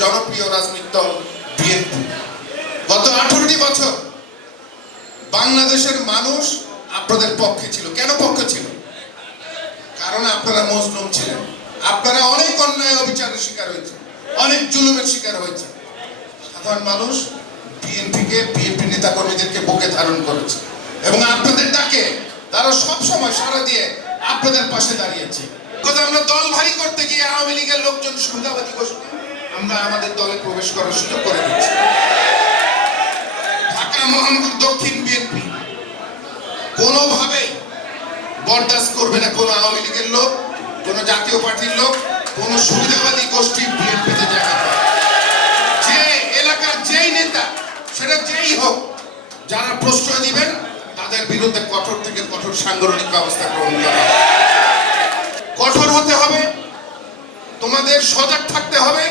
জনপ্রিয় রাজনৈতিক দল বিএনপি। গত 18টি বছর বাংলাদেশের মানুষ আপনাদের পক্ষে ছিল। কেন পক্ষে ছিল? কারণ আপনারা মজলুম ছিলেন, আপনারা অনেক অন্যায় অবিচারের শিকার হয়েছে, অনেক জুলুমের শিকার হয়েছে। সাধারণ মানুষ বিএনপি নেতা কর্মীদেরকে বুকে ধারণ করেছে এবং আপনাদের ডাকে তারা সব সময় সাড়া দিয়ে আপনাদের পাশে দাঁড়িয়েছে। আমরা দল ভারী করতে গিয়ে আওয়ামী লীগের লোকজন সুবিধাবাদী গোষ্ঠী আমরা আমাদের দলে প্রবেশ করার সুযোগ করে দিচ্ছি। ঢাকা মহানগর দক্ষিণ বিএনপি কোনোভাবেই বরদাস্ত করবে না কোন আওয়ামী লীগের লোক, কোন জাতীয় পার্টির লোক, কোন সুবিধাবাদী গোষ্ঠী বিএনপিতে জায়গা পাবে। যে এলাকার যেই নেতা, সেটা যেই হোক, যারা প্রশ্রয় দিবেন তাদের বিরুদ্ধে কঠোর থেকে কঠোর সাংগঠনিক ব্যবস্থা গ্রহণ করা হবে। কঠোর হতে হবে, তোমাদের সজাগ থাকতে হবে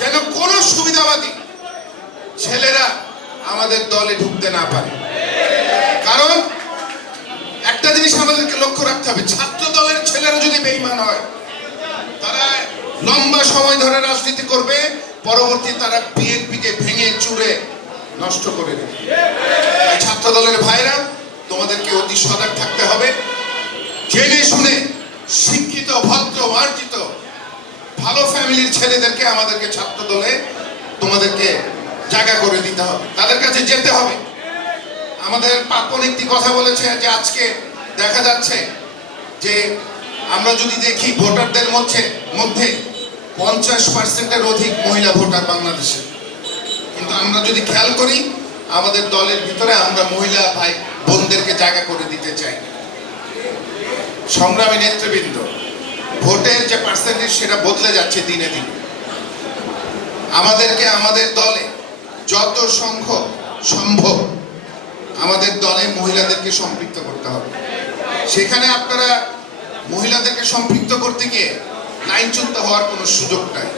যেন কোন সুবিধাবাদী ছেলেরা আমাদের দলে ঢুকতে না পারে। কারণ একটা জিনিস আমাদেরকে লক্ষ্য রাখতে হবে, ছাত্র দলের ছেলেরা যদি বেঈমান হয়, তারা লম্বা সময় ধরে রাজনীতি করবে, পরবর্তী তারা বিএনপিকে ভেঙে চুরে নষ্ট করে দেবে। ছাত্র দলের ভাইরা, তোমাদেরকে অতি সজাগ থাকতে হবে। জেনে শুনে শিক্ষিত, ভদ্র, মার্জিত, ভালো ফ্যামিলির ছেলেদেরকে আমাদেরকে ছাত্র দলে তোমাদেরকে জায়গা করে দিতে হবে, তাদের কাছে যেতে হবে। আমাদের পাপন একটি কথা বলেছে যে আজকে দেখা যাচ্ছে যে আমরা যদি দেখি ভোটারদের মধ্যে 50%-এর অধিক মহিলা ভোটার বাংলাদেশে, কিন্তু আমরা যদি খেয়াল করি আমাদের দলের ভিতরে আমরা মহিলা ভাই বোনদেরকে জায়গা করে দিতে চাই। সংগ্রামী নেতৃবৃন্দ, ভোটের যে পার্সেন্টেজ সেটা বদলে যাচ্ছে দিনে দিনে। আমাদেরকে আমাদের দলে যত সংখ্যক সম্ভব আমাদের দলে মহিলাদেরকে সম্পৃক্ত করতে হবে। সেখানে আপনারা মহিলাদেরকে সম্পৃক্ত করতে গিয়ে লাইনচ্যুত হওয়ার কোনো সুযোগ নাই।